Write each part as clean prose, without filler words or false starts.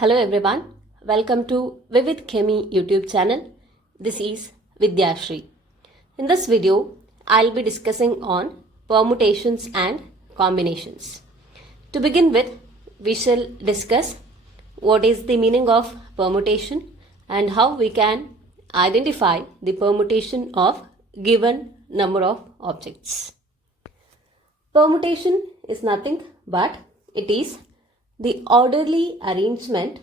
Hello everyone, welcome to Vivid Chemi YouTube channel. This is Vidyashri. In this video, I'll be discussing on permutations and combinations. To begin with, we shall discuss what is the meaning of permutation and how we can identify the permutation of given number of objects. Permutation is nothing but it is the orderly arrangement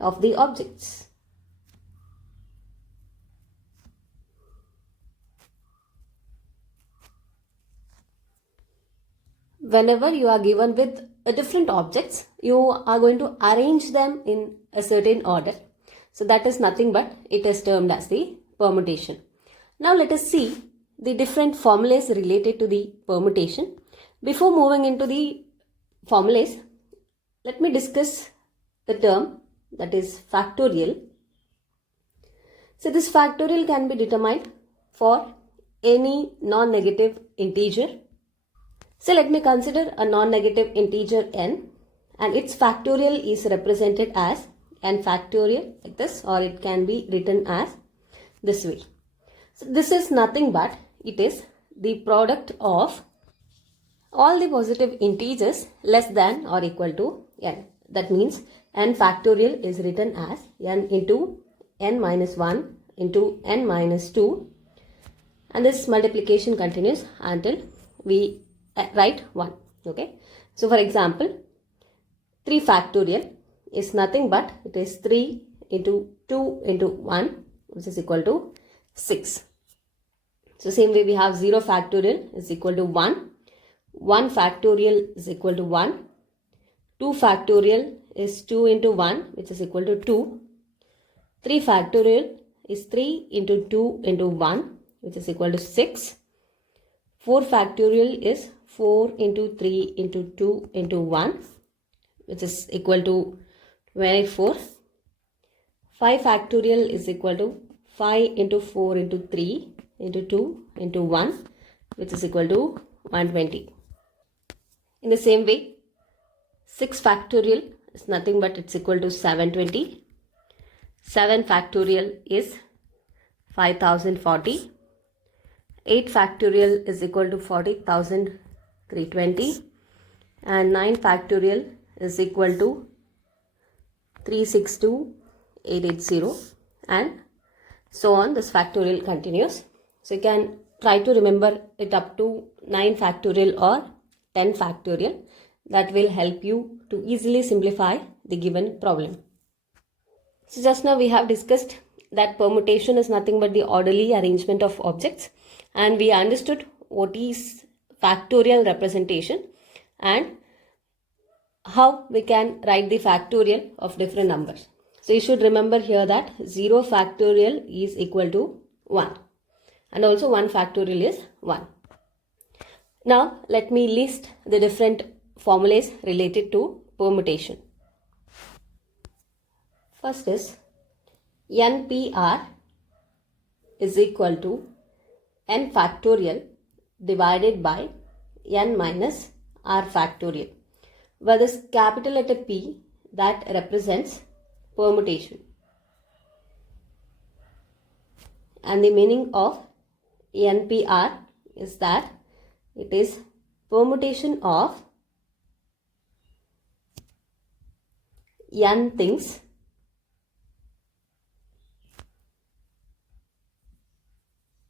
of the objects. Whenever you are given with different objects, you are going to arrange them in a certain order. So that is nothing but it is termed as the permutation. Now let us see the different formulas related to the permutation. Before moving into the formulas, let me discuss the term that is factorial. So this factorial can be determined for any non-negative integer. So let me consider a non-negative integer n and its factorial is represented as n factorial like this, or it can be written as this way. So this is nothing but it is the product of all the positive integers less than or equal to n. That means n factorial is written as n into n minus 1 into n minus 2, and this multiplication continues until we write 1. Okay. So for example, 3 factorial is nothing but it is 3 into 2 into 1, which is equal to 6. So same way we have 0 factorial is equal to 1. 1 factorial is equal to 1. 2 factorial is 2 into 1, which is equal to 2. 3 factorial is 3 into 2 into 1, which is equal to 6. 4 factorial is 4 into 3 into 2 into 1, which is equal to 24. 5 factorial is equal to 5 into 4 into 3 into 2 into 1, which is equal to 120. In the same way, 6 factorial is nothing but it's equal to 720. 7 factorial is 5040. 8 factorial is equal to 40,320. And 9 factorial is equal to 362,880. And so on, this factorial continues. So you can try to remember it up to 9 factorial or 10 factorial. That will help you to easily simplify the given problem. So just now we have discussed that permutation is nothing but the orderly arrangement of objects, and we understood what is factorial representation and how we can write the factorial of different numbers. So you should remember here that 0 factorial is equal to 1 and also 1 factorial is 1. Now let me list the different formulas related to permutation. First is NPR is equal to n factorial divided by n minus r factorial, where this capital letter P that represents permutation. And the meaning of NPR is that it is permutation of n things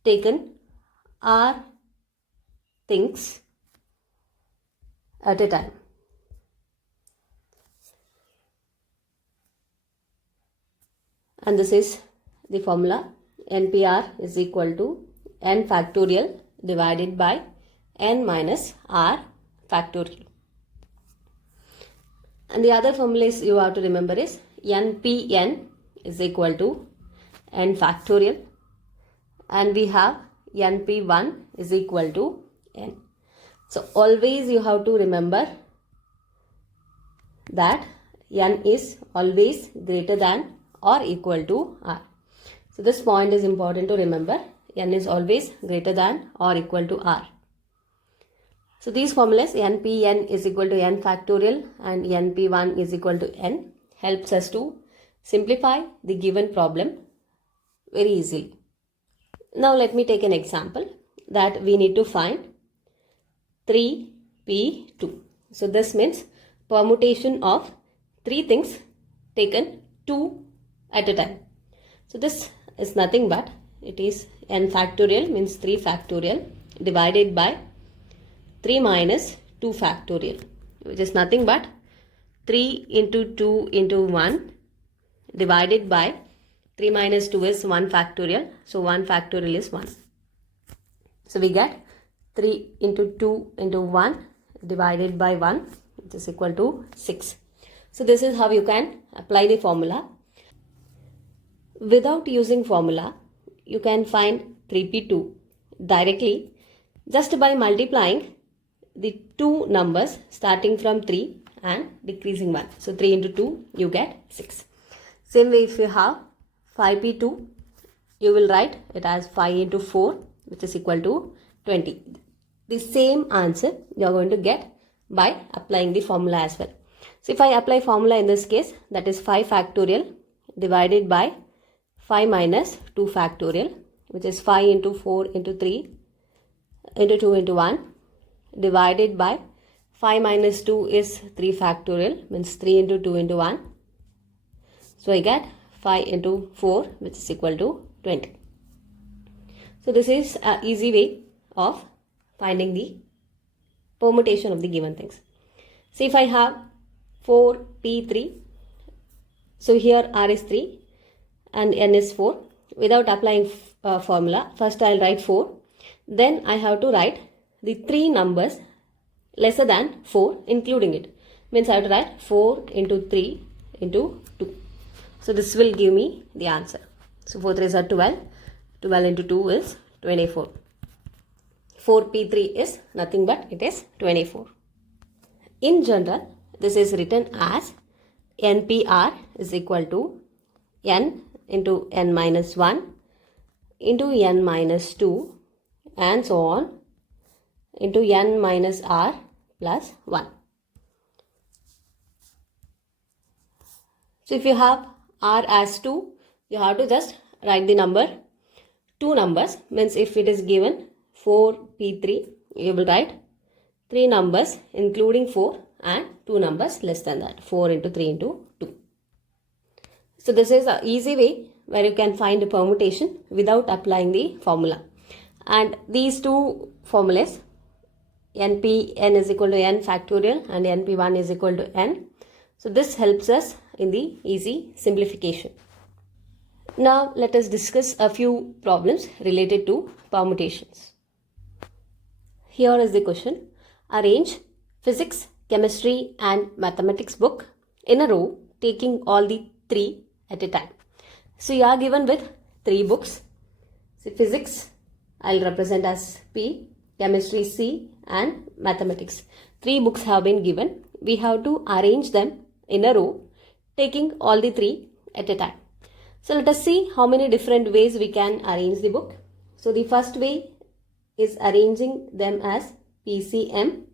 taken r things at a time. And this is the formula. NPR is equal to n factorial divided by n minus r factorial. And the other formulas you have to remember is NPN is equal to n factorial, and we have NP1 is equal to n. So always you have to remember that n is always greater than or equal to r. So this point is important to remember. N is always greater than or equal to r. So these formulas npn is equal to n factorial and np1 is equal to n helps us to simplify the given problem very easily. Now let me take an example that we need to find 3p2. So this means permutation of 3 things taken 2 at a time. So this is nothing but it is n factorial means 3 factorial divided by 3 minus 2 factorial, which is nothing but 3 into 2 into 1 divided by 3 minus 2 is 1 factorial. So 1 factorial is 1. So we get 3 into 2 into 1 divided by 1, which is equal to 6. So this is how you can apply the formula. Without using formula, you can find 3p2 directly just by multiplying the two numbers starting from 3 and decreasing 1. So 3 into 2, you get 6. Same way, if you have 5p2, you will write it as 5 into 4, which is equal to 20. The same answer you are going to get by applying the formula as well. So if I apply formula in this case, that is 5 factorial divided by 5 minus 2 factorial, which is 5 into 4 into 3 into 2 into 1 divided by 5 minus 2 is 3 factorial, means 3 into 2 into 1. So I get 5 into 4, which is equal to 20. So this is an easy way of finding the permutation of the given things. So if I have 4p3, so here r is 3 and n is 4. Without applying formula, first I'll write 4. Then I have to write the 3 numbers lesser than 4 including it. Means I have to write 4 into 3 into 2. So this will give me the answer. So 4 3s are 12. 12 into 2 is 24. 4p3 is nothing but it is 24. In general, this is written as npr is equal to n into n minus 1 into n minus 2 and so on into n minus r plus 1. So if you have r as 2, you have to just write the number 2 numbers. Means if it is given 4p3, you will write 3 numbers including 4 and 2 numbers less than that, 4 into 3 into 2. So this is an easy way where you can find a permutation without applying the formula. And these two formulas, npn is equal to n factorial and np1 is equal to n. So this helps us in the easy simplification. Now let us discuss a few problems related to permutations. Here is the question. Arrange physics, chemistry and mathematics book in a row taking all the 3 at a time. So you are given with 3 books. So physics I'll represent as P, chemistry C and mathematics. 3 books have been given. We have to arrange them in a row taking all the 3 at a time. So let us see how many different ways we can arrange the book. So the first way is arranging them as PCM.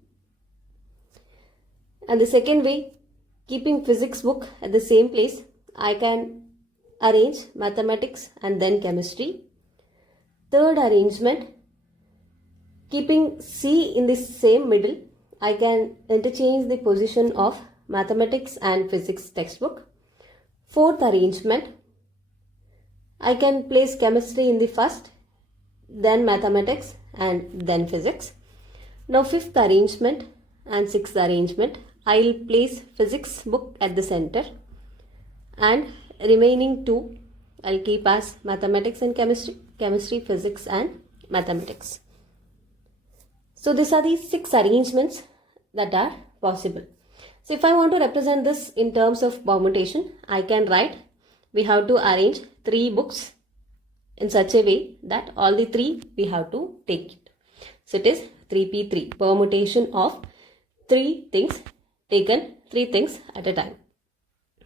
And the second way, keeping physics book at the same place, I can arrange mathematics and then chemistry. Third arrangement, keeping C in the same middle, I can interchange the position of mathematics and physics textbook. Fourth arrangement, I can place chemistry in the first, then mathematics and then physics. Now fifth arrangement and sixth arrangement, I will place physics book at the center and remaining 2 I'll keep as mathematics and chemistry, physics and mathematics. So these are the 6 arrangements that are possible. So if I want to represent this in terms of permutation, I can write we have to arrange 3 books in such a way that all the 3 we have to take it. So it is 3p3, permutation of 3 things taken 3 things at a time.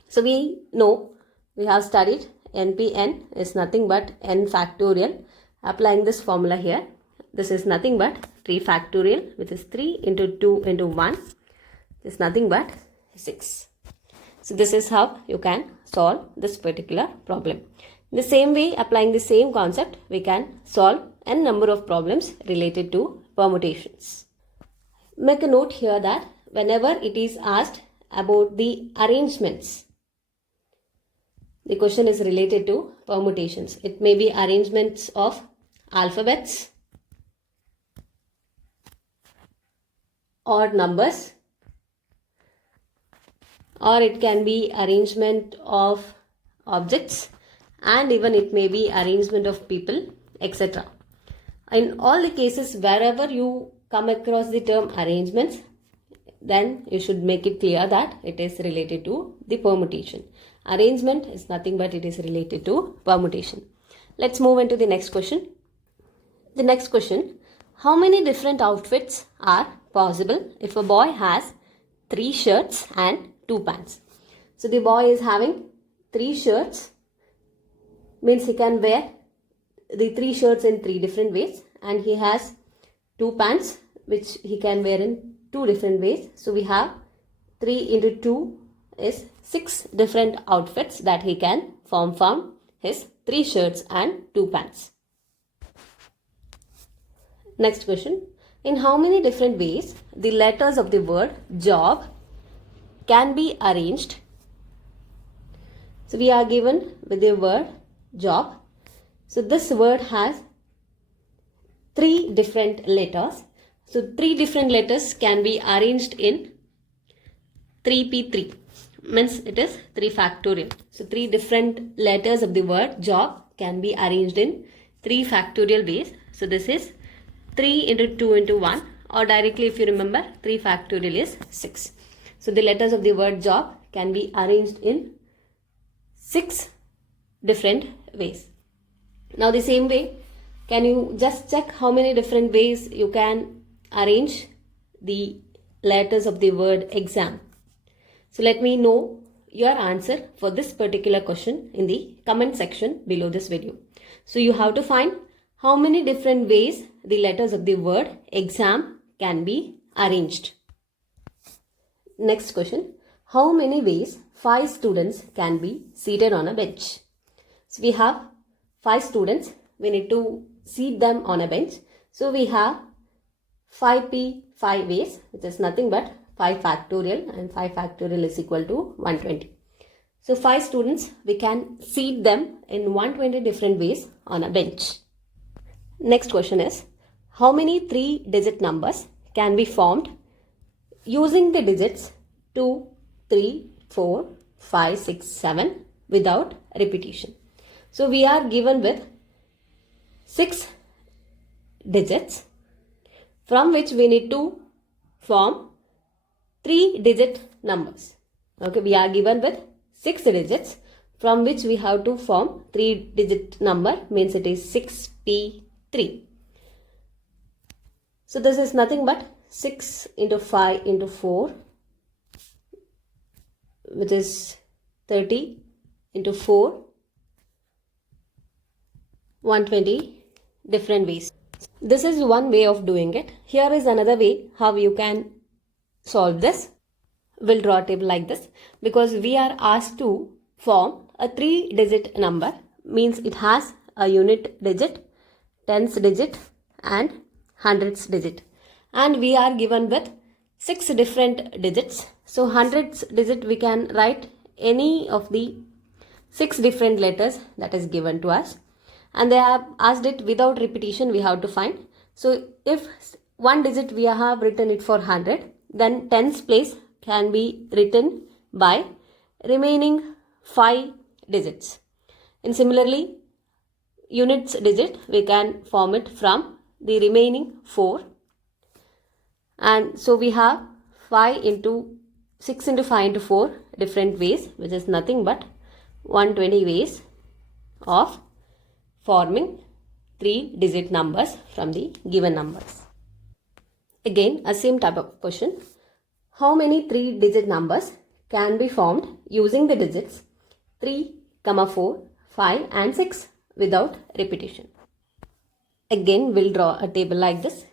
So we know, we have studied npn is nothing but n factorial. Applying this formula here, this is nothing but 3 factorial, which is 3 into 2 into 1 is nothing but 6. So this is how you can solve this particular problem. In the same way, applying the same concept, we can solve n number of problems related to permutations. Make a note here that whenever it is asked about the arrangements, the question is related to permutations. It may be arrangements of alphabets or numbers, or it can be arrangement of objects, and even it may be arrangement of people, etc. In all the cases, wherever you come across the term arrangements, then you should make it clear that it is related to the permutation. Arrangement is nothing but it is related to permutation. Let's move into the next question. The next question, how many different outfits are possible if a boy has 3 shirts and 2 pants? So the boy is having 3 shirts, means he can wear the 3 shirts in 3 different ways, and he has 2 pants which he can wear in 2 different ways. So we have 3 into 2 is 6 different outfits that he can form from his 3 shirts and 2 pants. Next question, in how many different ways the letters of the word job can be arranged? So we are given with the word job. So this word has 3 different letters. So 3 different letters can be arranged in 3p3, means it is 3 factorial. So 3 different letters of the word job can be arranged in 3 factorial ways. So this is 3 into 2 into 1, or directly if you remember 3 factorial is 6. So the letters of the word job can be arranged in 6 different ways. Now the same way, can you just check how many different ways you can arrange the letters of the word exam? So let me know your answer for this particular question in the comment section below this video. So you have to find how many different ways the letters of the word exam can be arranged. Next question, how many ways 5 students can be seated on a bench? So we have 5 students, we need to seat them on a bench. So we have 5p 5 ways, which is nothing but 5 factorial, and 5 factorial is equal to 120. So 5 students, we can seat them in 120 different ways on a bench. Next question is, how many 3-digit numbers can be formed using the digits 2, 3, 4, 5, 6, 7 without repetition? So we are given with 6 digits from which we need to form 3-digit numbers. Okay, we are given with 6 digits from which we have to form 3-digit number, means it is 6p3. So this is nothing but 6 into 5 into 4, which is 30 into 4, 120 different ways. This is one way of doing it. Here is another way how you can solve this. We'll draw a table like this, because we are asked to form a 3-digit number, means it has a unit digit, tens digit and hundreds digit, and we are given with 6 different digits. So hundreds digit, we can write any of the 6 different letters that is given to us, and they have asked it without repetition we have to find. So if 1 digit we have written it for 100, then tens place can be written by remaining 5 digits. And similarly, units digit we can form it from the remaining 4, and so we have 5 into 6 into 5 into 4 different ways, which is nothing but 120 ways of forming 3-digit numbers from the given numbers. Again, a same type of question. How many 3-digit numbers can be formed using the digits 3, 4, 5 and 6 without repetition? Again, we'll draw a table like this.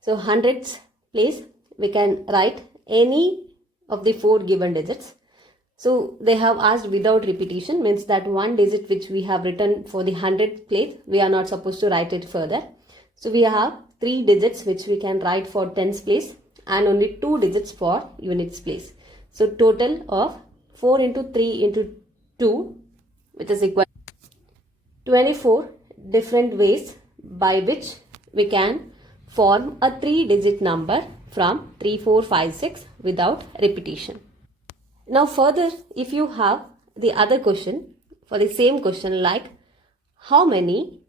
So hundreds place, we can write any of the 4 given digits. So they have asked without repetition, means that one digit which we have written for the 100th place, we are not supposed to write it further. So we have 3 digits which we can write for tens place and only 2 digits for units place. So total of 4 into 3 into 2, which is equal to 24 different ways by which we can form a 3-digit number from 3, 4, 5, 6 without repetition. Now further, if you have the other question for the same question, like how many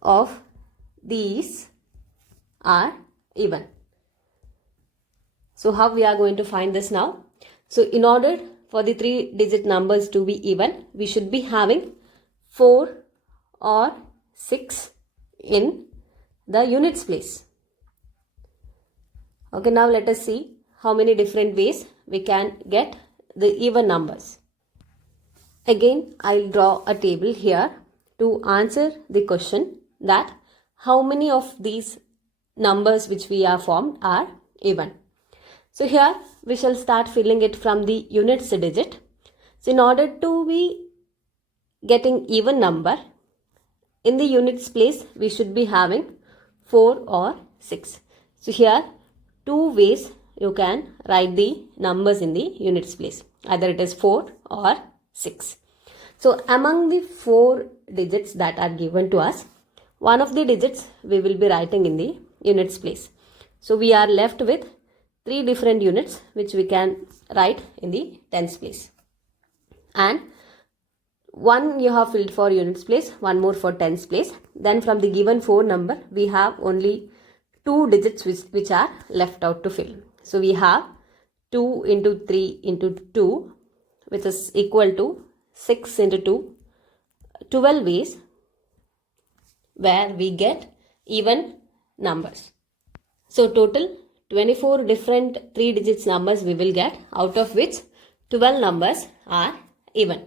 of these are even? So how we are going to find this now? So in order for the 3-digit numbers to be even, we should be having 4 or 6 in the units place. Okay, now let us see how many different ways we can get the even numbers. Again, I'll draw a table here to answer the question that how many of these numbers which we have formed are even. So here we shall start filling it from the units digit. So in order to be getting even number, in the units place we should be having 4 or 6. So here 2 ways you can write the numbers in the units place. Either it is 4 or 6. So among the 4 digits that are given to us, one of the digits we will be writing in the units place. So we are left with 3 different units which we can write in the tens place. And one you have filled for units place, one more for tens place. Then from the given 4 number, we have only 2 digits which are left out to fill. So we have 2 into 3 into 2, which is equal to 6 into 2, 12 ways where we get even numbers. So total 24 different 3 digits numbers we will get, out of which 12 numbers are even.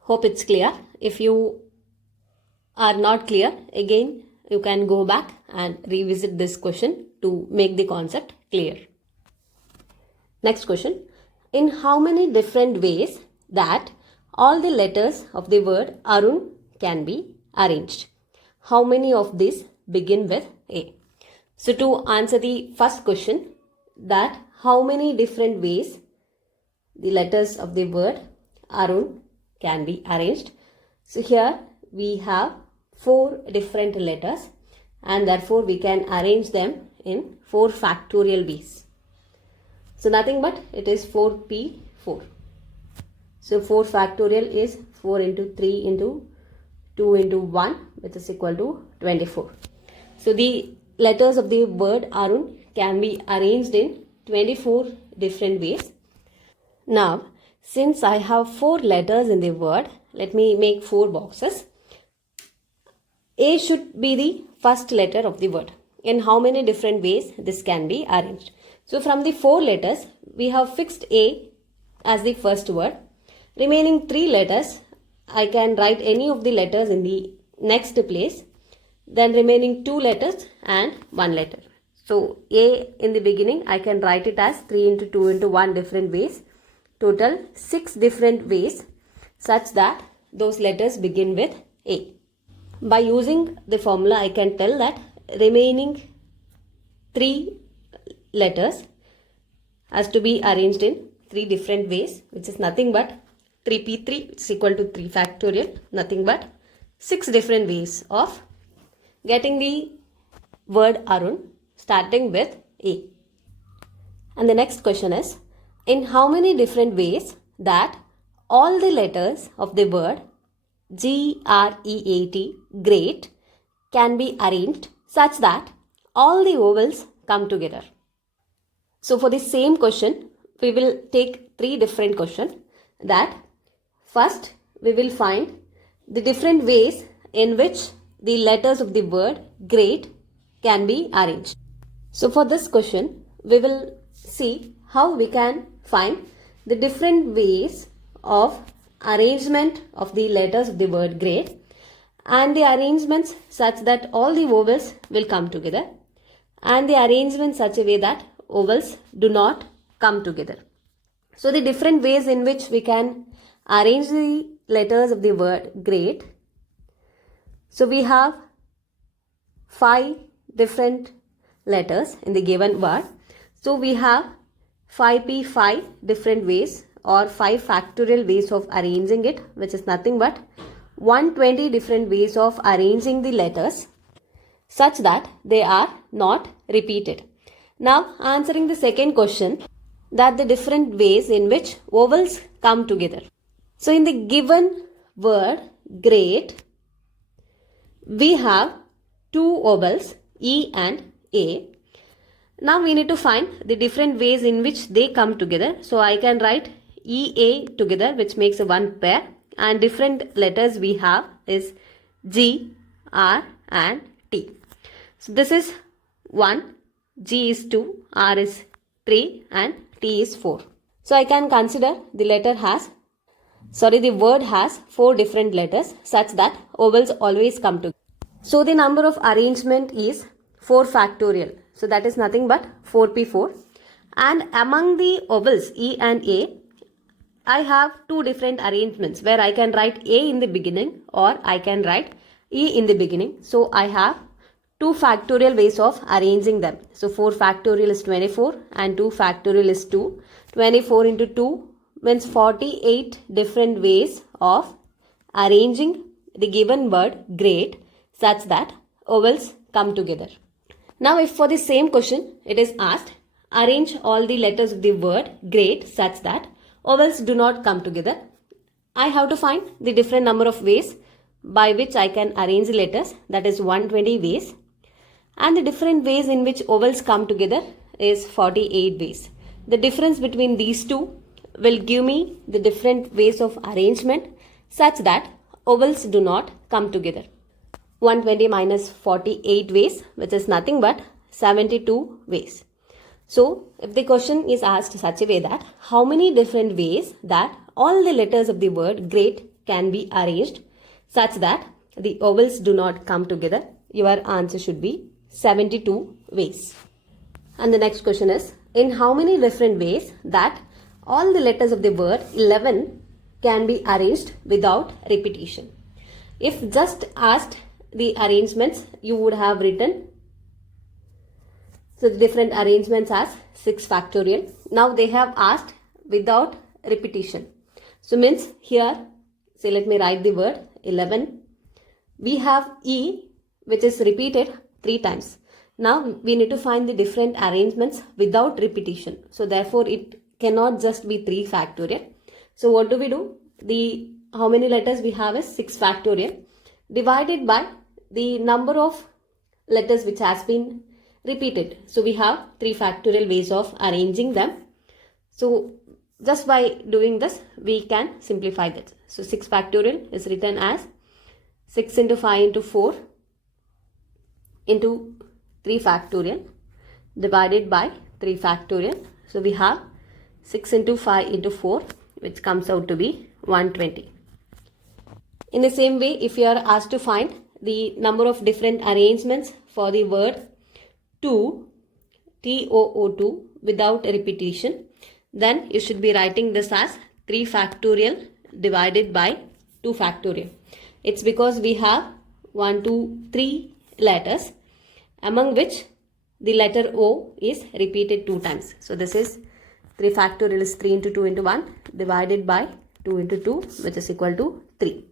Hope it's clear. If you are not clear, again you can go back and revisit this question to make the concept clear. Next question. In how many different ways that all the letters of the word Arun can be arranged? How many of these begin with A? So to answer the first question, that how many different ways the letters of the word Arun can be arranged. So here we have 4 different letters and therefore we can arrange them in 4 factorial ways. So nothing but it is 4p4. So 4 factorial is 4 into 3 into 2 into 1, which is equal to 24. So the letters of the word Arun can be arranged in 24 different ways. Now, since I have 4 letters in the word, let me make 4 boxes. A should be the first letter of the word. In how many different ways this can be arranged? So from the 4 letters, we have fixed A as the first word. Remaining 3 letters, I can write any of the letters in the next place. Then remaining 2 letters and 1 letter. So A in the beginning, I can write it as 3 into 2 into 1 different ways. Total 6 different ways such that those letters begin with A. By using the formula, I can tell that remaining 3 letters has to be arranged in 3 different ways, which is nothing but 3p3 is equal to 3 factorial, nothing but 6 different ways of getting the word Arun starting with A. And the next question is, in how many different ways that all the letters of the word G-R-E-A-T, great, can be arranged such that all the vowels come together? So for the same question, we will take 3 different questions. That first, we will find the different ways in which the letters of the word great can be arranged. So for this question, we will see how we can find the different ways of arrangement of the letters of the word great, and the arrangements such that all the vowels will come together, and the arrangement such a way that vowels do not come together. So the different ways in which we can arrange the letters of the word great. So we have 5 different letters in the given word. So we have 5 different ways or 5 factorial ways of arranging it, which is nothing but 120 different ways of arranging the letters such that they are not repeated. Now answering the second question, that the different ways in which vowels come together. So in the given word great, we have 2 vowels E and A. Now we need to find the different ways in which they come together. So I can write EA together, which makes a one pair, and different letters we have is G, R and T. So this is 1, G is 2, R is 3 and T is 4. So I can consider the word has 4 different letters such that vowels always come together. So the number of arrangement is 4 factorial. So that is nothing but 4p4. And among the vowels E and A, I have 2 different arrangements where I can write A in the beginning or I can write E in the beginning. So I have 2 factorial ways of arranging them. So 4 factorial is 24 and 2 factorial is 2. 24 into 2 means 48 different ways of arranging the given word great such that vowels come together. Now if for the same question it is asked, arrange all the letters of the word great such that vowels do not come together, I have to find the different number of ways by which I can arrange the letters, that is 120 ways, and the different ways in which vowels come together is 48 ways. The difference between these two will give me the different ways of arrangement such that vowels do not come together. 120 minus 48 ways, which is nothing but 72 ways. So if the question is asked such a way that how many different ways that all the letters of the word great can be arranged such that the vowels do not come together, your answer should be 72 ways. And the next question is, in how many different ways that all the letters of the word 11 can be arranged without repetition? If just asked the arrangements, you would have written so the different arrangements as 6 factorial. Now they have asked without repetition. So means here, say let me write the word 11. We have E which is repeated 3 times. Now we need to find the different arrangements without repetition. So therefore it cannot just be 3 factorial. So what do? How many letters we have is 6 factorial divided by the number of letters which has been repeated. So we have 3 factorial ways of arranging them. So just by doing this, we can simplify that. So 6 factorial is written as 6 into 5 into 4 into 3 factorial divided by 3 factorial. So we have 6 into 5 into 4, which comes out to be 120. In the same way, if you are asked to find the number of different arrangements for the word two, T-O-O-2, without repetition, then you should be writing this as 3 factorial divided by 2 factorial. It's because we have 1, 2, 3 letters, among which the letter O is repeated 2 times. So this is 3 factorial is 3 into 2 into 1 divided by 2 into 2, which is equal to 3.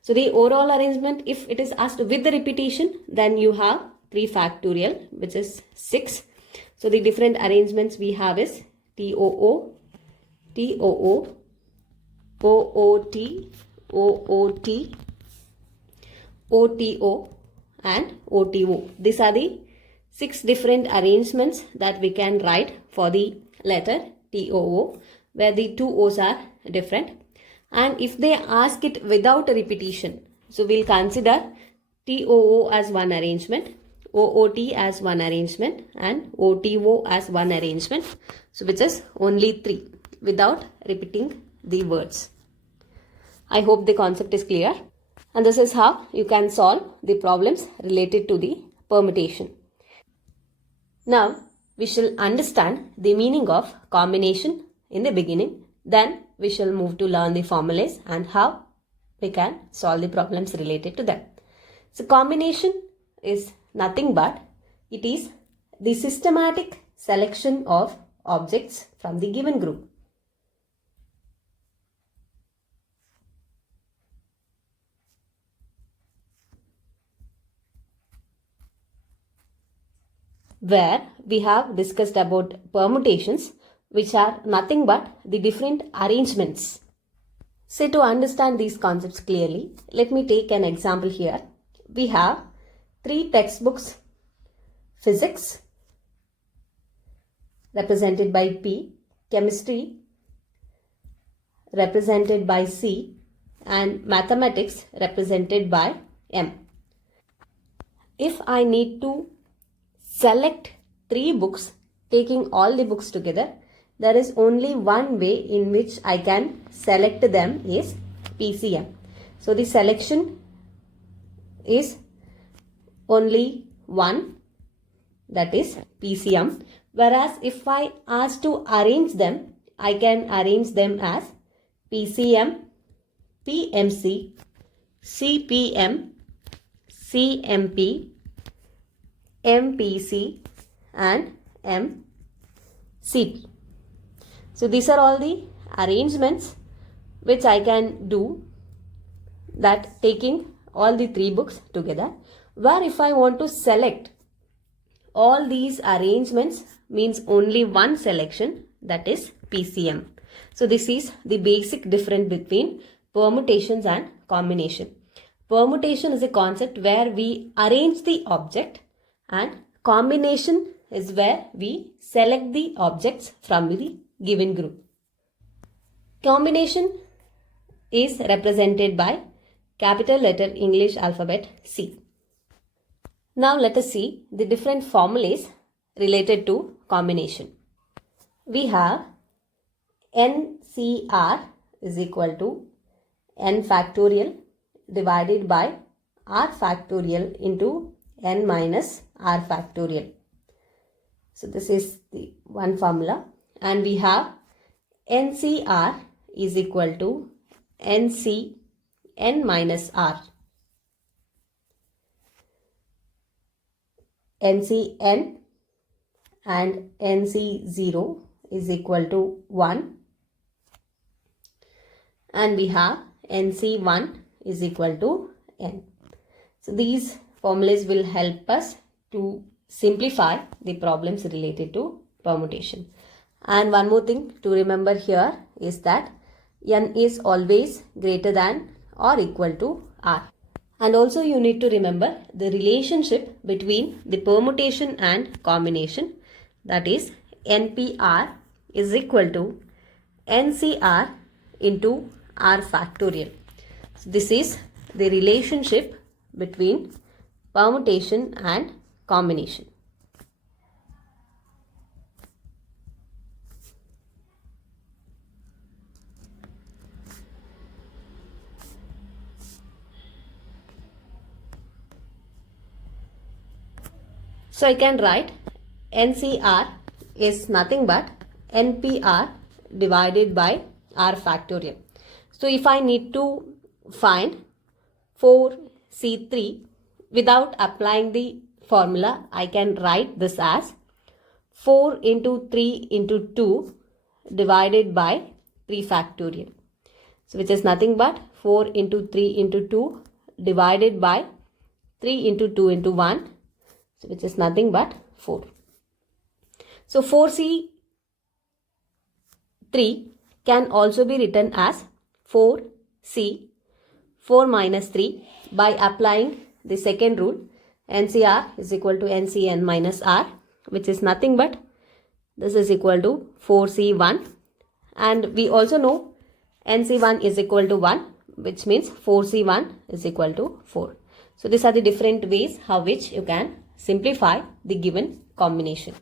So the overall arrangement, if it is asked with the repetition, then you have 3 factorial, which is 6. So the different arrangements we have is T-O-O, T-O-O, O-O-T, O-O-T, O-T-O and O-T-O. These are the 6 different arrangements that we can write for the letter T-O-O, where the 2 O's are different. And if they ask it without a repetition, so we'll consider T-O-O as one arrangement, O-O-T as one arrangement and O-T-O as one arrangement. So which is only 3 without repeating the words. I hope the concept is clear. And this is how you can solve the problems related to the permutation. Now, we shall understand the meaning of combination in the beginning. Then we shall move to learn the formulas and how we can solve the problems related to them. So, combination is nothing but it is the systematic selection of objects from the given group. Where we have discussed about permutations, which are nothing but the different arrangements. So to understand these concepts clearly, let me take an example here. We have 3 textbooks: physics represented by P, chemistry represented by C, and mathematics represented by M. If I need to select 3 books, taking all the books together, there is only one way in which I can select them is PCM. So the selection is only one, that is PCM. Whereas if I ask to arrange them, I can arrange them as PCM, PMC, CPM, CMP, MPC and MCP. So these are all the arrangements which I can do, that taking all the 3 books together. Where if I want to select all these arrangements, means only one selection, that is PCM. So this is the basic difference between permutations and combination. Permutation is a concept where we arrange the object, and combination is where we select the objects from the given group. Combination is represented by capital letter English alphabet C. Now let us see the different formulas related to combination. We have NCR is equal to n factorial divided by r factorial into n minus r factorial. So this is the one formula, and we have NCR is equal to NC n minus r. NCn and NC0 is equal to 1, and we have NC1 is equal to n. So these formulas will help us to simplify the problems related to permutation. And one more thing to remember here is that n is always greater than or equal to r. And also you need to remember the relationship between the permutation and combination, that is NPR is equal to NCR into r factorial. So this is the relationship between permutation and combination. So I can write NCR is nothing but NPR divided by r factorial. So if I need to find 4C3 without applying the formula, I can write this as 4 into 3 into 2 divided by 3 factorial. So which is nothing but 4 into 3 into 2 divided by 3 into 2 into 1, so which is nothing but 4. So 4C3 can also be written as 4C 4 minus 3 by applying the second rule, NCR is equal to NCN minus R, which is nothing but this is equal to 4C1, and we also know NC1 is equal to 1, which means 4C1 is equal to 4. So these are the different ways how which you can simplify the given combination.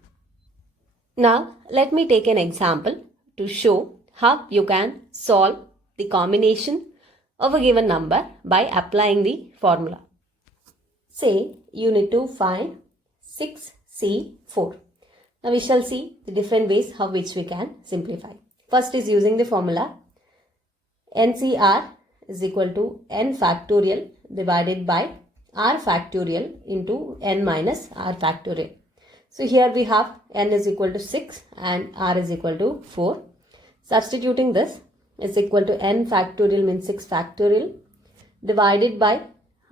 Now let me take an example to show how you can solve the combination of a given number by applying the formula. Say you need to find 6C4. Now we shall see the different ways how which we can simplify. First is using the formula NCR is equal to n factorial divided by r factorial into n minus r factorial. So here we have n is equal to 6 and r is equal to 4. Substituting this is equal to n factorial means 6 factorial divided by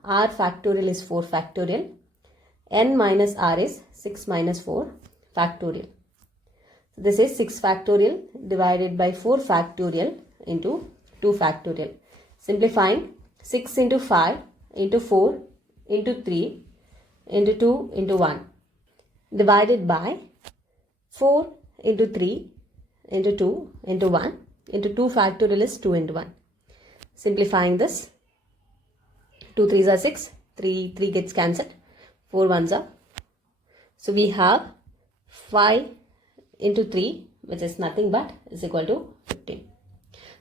r factorial is 4 factorial. N minus r is 6 minus 4 factorial. So this is 6 factorial divided by 4 factorial into 2 factorial. Simplifying 6 into 5 into 4 into 3 into 2 into 1 divided by 4 into 3 into 2 into 1 into 2 factorial is 2 into 1. Simplifying this, 2 3s are 6, 3 gets cancelled, 4 1s are. So we have 5 into 3, which is nothing but is equal to 15.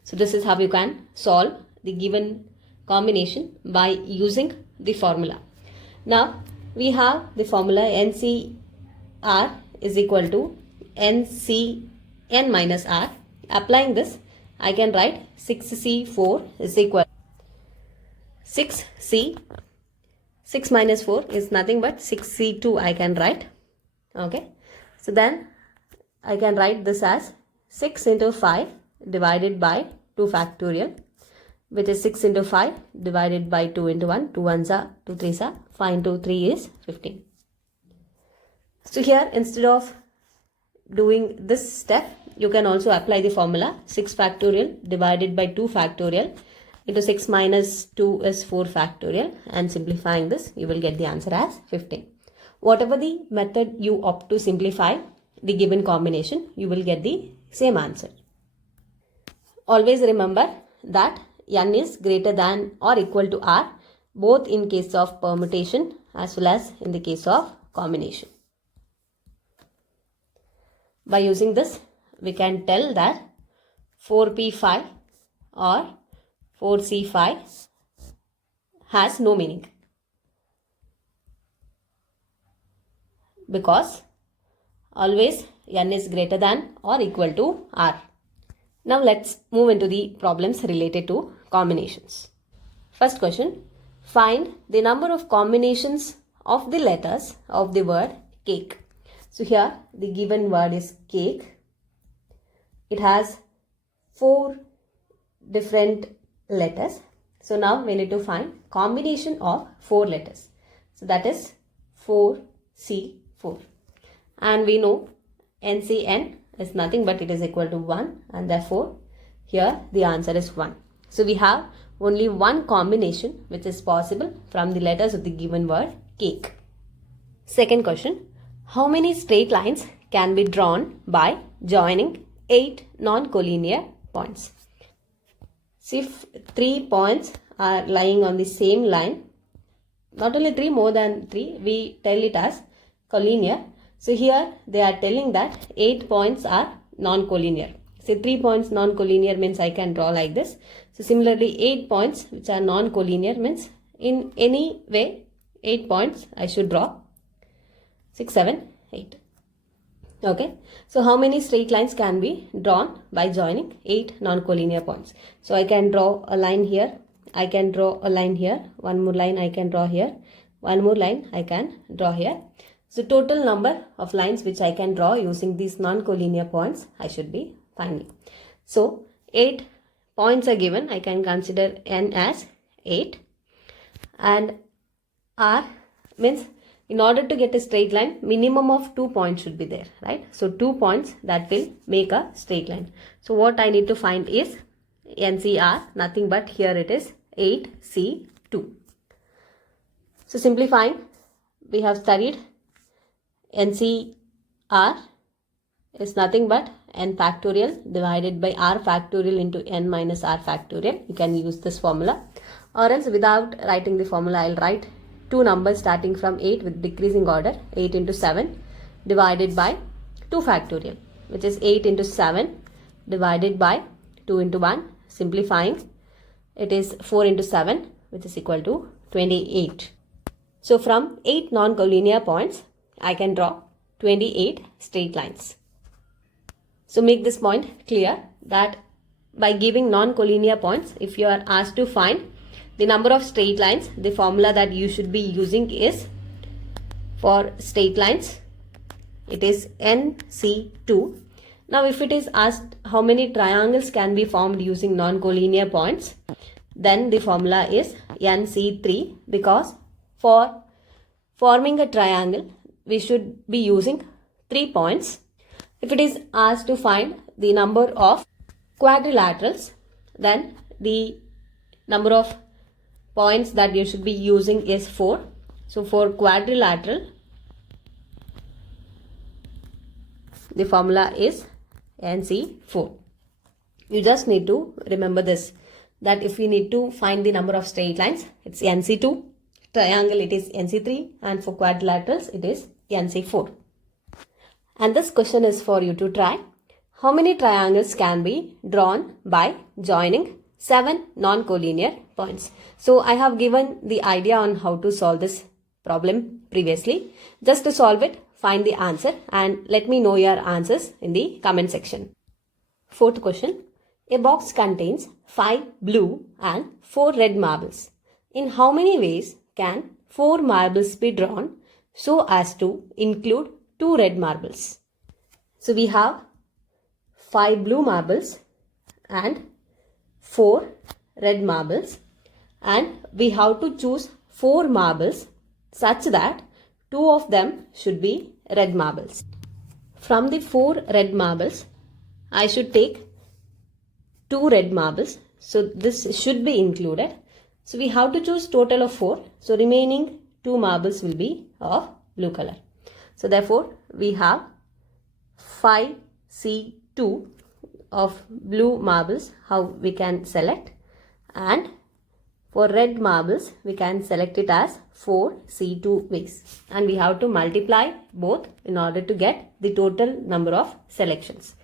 So this is how you can solve the given combination by using the formula. Now we have the formula NCR is equal to NCN minus R. Applying this, I can write 6C4 is equal to 6C. 6 minus 4 is nothing but 6C2 I can write. Okay. So then I can write this as 6 into 5 divided by 2 factorial, which is 6 into 5 divided by 2 into 1. 2 1s are, 2 3s are, 5 into 3 is 15. So here instead of doing this step, you can also apply the formula 6 factorial divided by 2 factorial into 6 minus 2 is 4 factorial, and simplifying this you will get the answer as 15. Whatever the method you opt to simplify the given combination, you will get the same answer. Always remember that n is greater than or equal to r, both in case of permutation as well as in the case of combination. By using this, we can tell that 4p5 or 4c5 has no meaning, because always n is greater than or equal to r. Now let's move into the problems related to combinations. First question, find the number of combinations of the letters of the word cake. So here the given word is cake. It has 4 different letters. So now we need to find combination of 4 letters. So that is 4C4. And we know NCN is nothing but it is equal to 1, and therefore here the answer is 1. So we have only one combination which is possible from the letters of the given word cake. Second question, how many straight lines can be drawn by joining 8 non-collinear points? See, if 3 points are lying on the same line, not only 3, more than 3, we tell it as collinear. So here they are telling that 8 points are non-collinear. Say 3 points non-collinear means I can draw like this. So similarly 8 points which are non-collinear means in any way 8 points I should draw. 6, 7, 8. Okay. So how many straight lines can be drawn by joining 8 non-collinear points? So I can draw a line here. I can draw a line here. One more line I can draw here. One more line I can draw here. So total number of lines which I can draw using these non-collinear points I should be finding. So 8 points are given. I can consider n as 8, and r means in order to get a straight line, minimum of 2 points should be there, right? So 2 points that will make a straight line. So what I need to find is NCR, nothing but here it is 8C2. So simplifying, we have studied NCR is nothing but n factorial divided by r factorial into n minus r factorial. You can use this formula, or else without writing the formula, I'll write 2 numbers starting from 8 with decreasing order, 8 into 7 divided by 2 factorial, which is 8 into 7 divided by 2 into 1. Simplifying, it is 4 into 7, which is equal to 28. So from 8 non-collinear points, I can draw 28 straight lines. So make this point clear that by giving non-collinear points, if you are asked to find the number of straight lines, the formula that you should be using is, for straight lines, it is NC2. Now if it is asked how many triangles can be formed using non-collinear points, then the formula is NC3, because for forming a triangle, we should be using 3 points. If it is asked to find the number of quadrilaterals, then the number of points that you should be using is 4. So for quadrilateral, the formula is NC4. You just need to remember this, that if we need to find the number of straight lines, it's NC2, triangle it is NC3, and for quadrilaterals it is NC4. And this question is for you to try. How many triangles can be drawn by joining 7 non-collinear points? So I have given the idea on how to solve this problem previously. Just to solve it, find the answer and let me know your answers in the comment section. Fourth question. A box contains 5 blue and 4 red marbles. In how many ways can 4 marbles be drawn so as to include 2 red marbles? So we have 5 blue marbles and 4 red marbles, and we have to choose 4 marbles such that 2 of them should be red marbles. From the 4 red marbles, I should take 2 red marbles. So this should be included. So we have to choose total of 4. So remaining 2 marbles will be of blue color. So therefore we have 5C2 of blue marbles how we can select, and for red marbles we can select it as 4C2 ways, and we have to multiply both in order to get the total number of selections.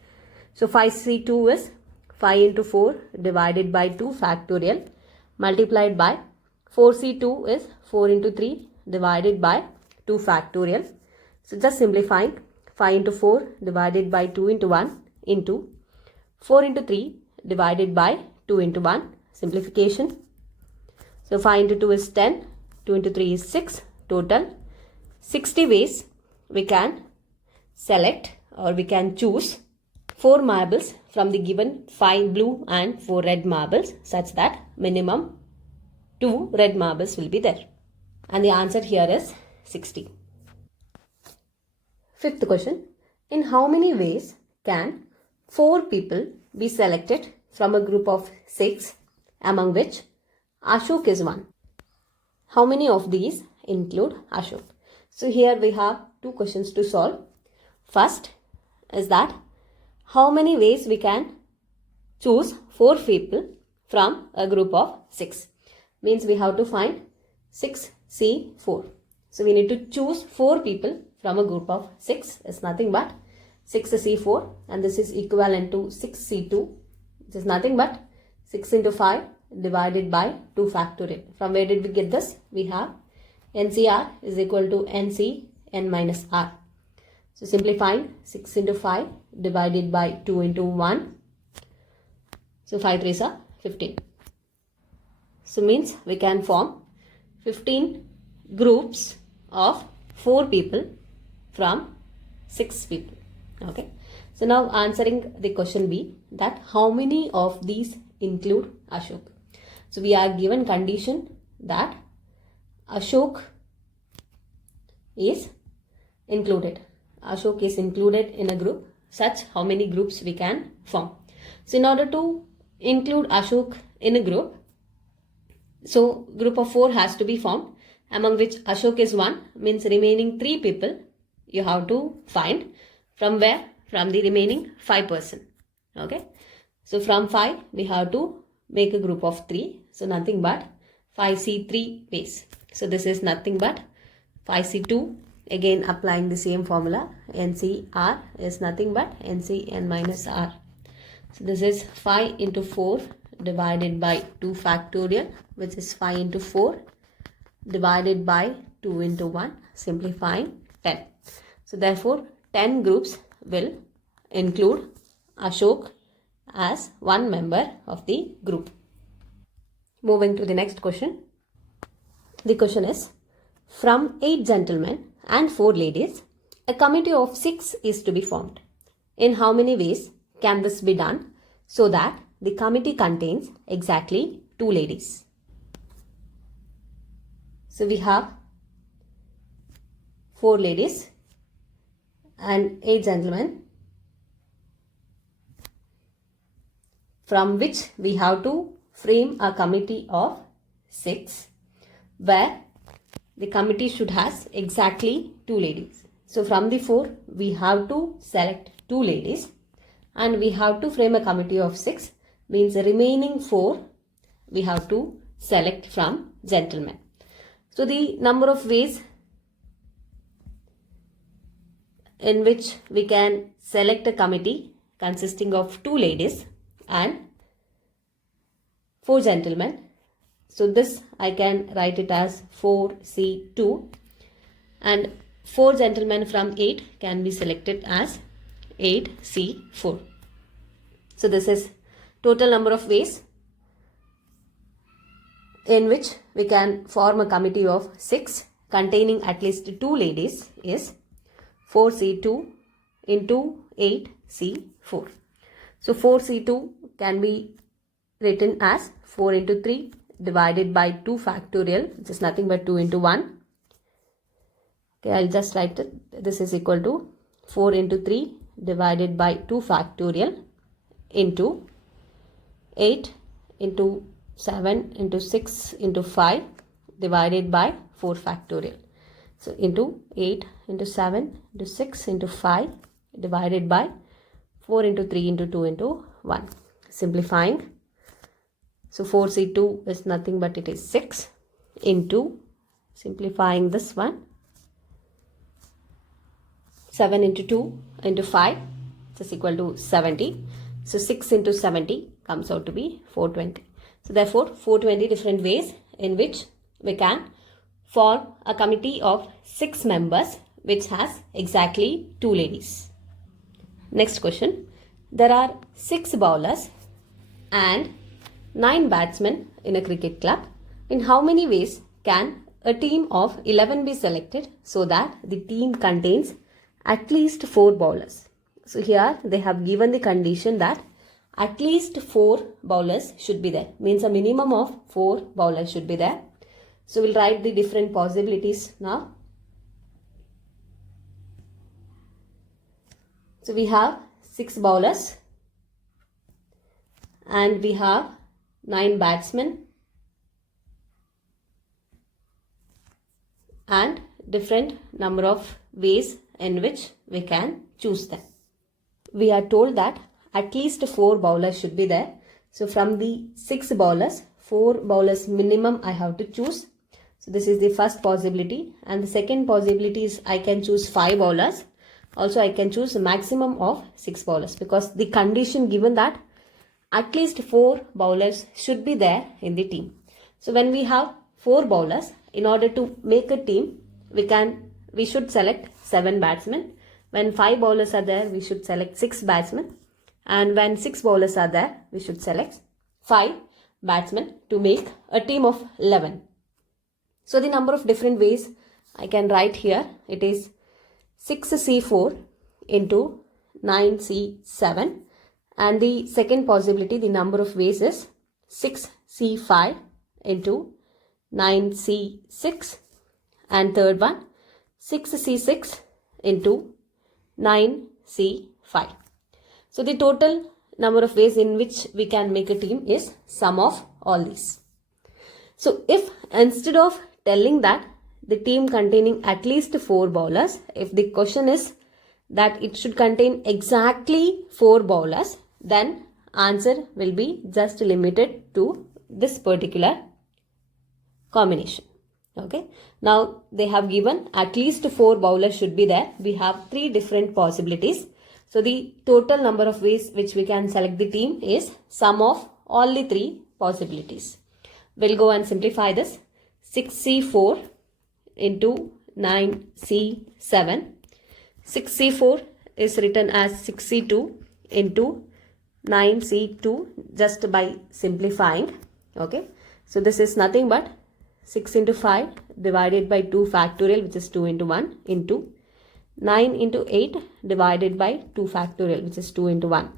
So 5C2 is 5 into 4 divided by 2 factorial multiplied by 4C2 is 4 into 3 divided by 2 factorial. So just simplifying, 5 into 4 divided by 2 into 1 into 4 into 3 divided by 2 into 1, simplification. So 5 into 2 is 10, 2 into 3 is 6, total 60 ways we can select or we can choose 4 marbles from the given 5 blue and 4 red marbles such that minimum 2 red marbles will be there. And the answer here is 60. Fifth question. In how many ways can 4 people be selected from a group of 6, among which Ashok is one? How many of these include Ashok? So here we have 2 questions to solve. First is that how many ways we can choose 4 people from a group of 6. Means we have to find 6C4. So we need to choose 4 people from a group of 6. Is nothing but 6C4, and this is equivalent to 6C2, which is nothing but 6 into 5 divided by 2 factorial. From where did we get this? We have NCR is equal to NC n minus R. So simplifying, 6 into 5 divided by 2 into 1. So 5 3s are 15. So means we can form 15 groups of 4 people from 6 people. Okay. So now answering the question B, that how many of these include Ashok? So we are given condition that Ashok is included. Ashok is included in a group. Such how many groups we can form. So in order to include Ashok in a group, so group of 4 has to be formed, among which Ashok is one, means remaining 3 people you have to find. From where? From the remaining 5 person. Okay. So from 5 we have to make a group of 3. So nothing but 5C3 ways. So this is nothing but 5C2. Again applying the same formula. NCR is nothing but NC n minus R. So this is 5 into 4 divided by 2 factorial, which is 5 into 4 divided by 2 into 1, simplifying 10. So therefore 10 groups will include Ashok as one member of the group. Moving to the next question. The question is, from 8 gentlemen and 4 ladies, a committee of 6 is to be formed. In how many ways can this be done so that the committee contains exactly 2 ladies? So we have 4 ladies and 8 gentlemen, from which we have to frame a committee of 6, where the committee should has exactly 2 ladies. So from the 4 we have to select 2 ladies and we have to frame a committee of 6, means the remaining 4 we have to select from gentlemen. So the number of ways in which we can select a committee consisting of 2 ladies and 4 gentlemen. So this I can write it as 4C2, and 4 gentlemen from 8 can be selected as 8C4. So this is total number of ways in which we can form a committee of 6 containing at least 2 ladies is 4C2 into 8C4. So 4C2 can be written as 4 into 3 divided by 2 factorial, which is nothing but 2 into 1. Okay, I'll just write it. This is equal to 4 into 3 divided by 2 factorial into 8 into 7 into 6 into 5 divided by 4 factorial. So into 8 into 7 into 6 into 5 divided by 4 into 3 into 2 into 1. Simplifying. So 4C2 is nothing but it is 6 into, simplifying this one, 7 into 2 into 5, which is equal to 70. So 6 into 70 comes out to be 420. So therefore 420 different ways in which we can form a committee of 6 members which has exactly 2 ladies. Next question. There are 6 bowlers and 9 batsmen in a cricket club. In how many ways can a team of 11 be selected so that the team contains at least 4 bowlers? So here they have given the condition that at least 4 bowlers should be there. Means a minimum of 4 bowlers should be there. So we'll write the different possibilities now. So we have 6 bowlers and we have 9 batsmen and different number of ways in which we can choose them. We are told that at least 4 bowlers should be there. So from the 6 bowlers, 4 bowlers minimum I have to choose. So this is the first possibility, and the second possibility is I can choose 5 bowlers. Also I can choose a maximum of 6 bowlers, because the condition given that at least 4 bowlers should be there in the team. So when we have 4 bowlers, in order to make a team, we should select 7 batsmen. When 5 bowlers are there, we should select 6 batsmen. And when 6 bowlers are there, we should select 5 batsmen to make a team of 11. So the number of different ways I can write here, it is 6C4 into 9C7. And the second possibility, the number of ways is 6C5 into 9C6. And third one, 6C6 into 9C5. So the total number of ways in which we can make a team is sum of all these. So if instead of telling that the team containing at least 4 bowlers, if the question is that it should contain exactly 4 bowlers, then answer will be just limited to this particular combination. Okay. Now they have given at least 4 bowlers should be there. We have 3 different possibilities. So the total number of ways which we can select the team is sum of all the three possibilities. We'll go and simplify this. 6c4 into 9c7. 6c4 is written as 6c2 into 9c2 just by simplifying. Okay, so this is nothing but 6 into 5 divided by 2 factorial, which is 2 into 1, into 9 into 8 divided by 2 factorial, which is 2 into 1.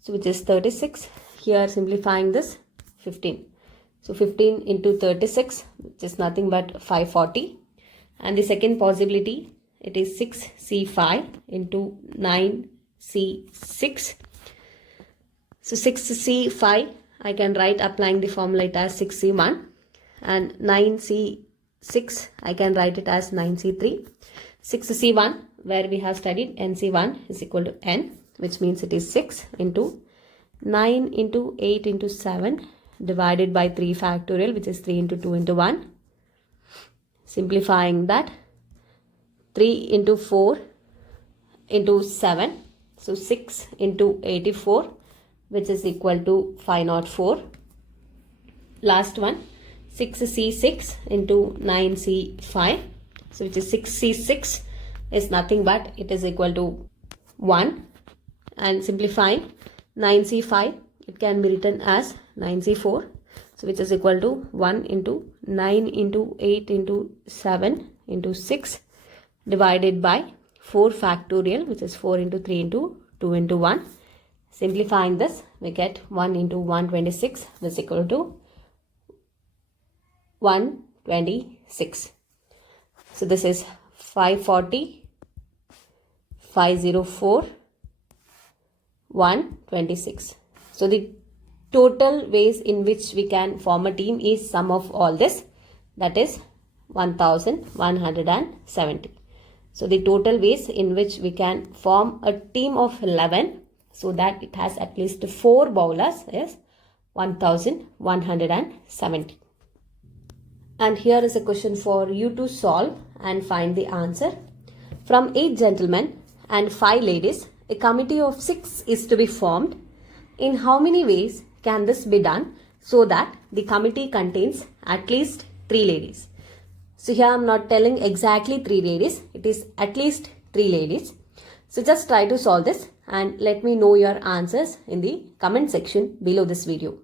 So which is 36. Here simplifying this, 15. So 15 into 36, which is nothing but 540. And the second possibility, it is 6c5 into 9c6. So 6c5, I can write applying the formula it as 6c1, and 9c6, I can write it as 9c3. 6c1, where we have studied nc1 is equal to n, which means it is 6 into 9 into 8 into 7 divided by 3 factorial, which is 3 into 2 into 1. Simplifying that, 3 into 4 into 7, so 6 into 84, which is equal to 504. Last one, 6c6 into 9c5, so which is 6c6 is nothing but it is equal to 1. And simplifying 9c5, it can be written as 9c4, so which is equal to 1 into 9 into 8 into 7 into 6 divided by 4 factorial, which is 4 into 3 into 2 into 1. Simplifying this, we get 1 into 126 is equal to 126. So this is 540, 504, 126. So the total ways in which we can form a team is sum of all this, that is 1170. So the total ways in which we can form a team of 11 so that it has at least 4 bowlers is 1170. And here is a question for you to solve and find the answer. From 8 gentlemen and 5 ladies, a committee of 6 is to be formed. In how many ways can this be done so that the committee contains at least 3 ladies? So here I am not telling exactly 3 ladies, it is at least 3 ladies. So just try to solve this and let me know your answers in the comment section below this video.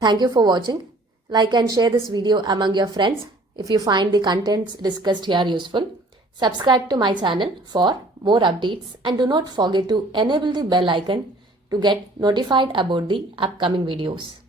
Thank you for watching. Like and share this video among your friends if you find the contents discussed here useful. Subscribe to my channel for more updates and do not forget to enable the bell icon to get notified about the upcoming videos.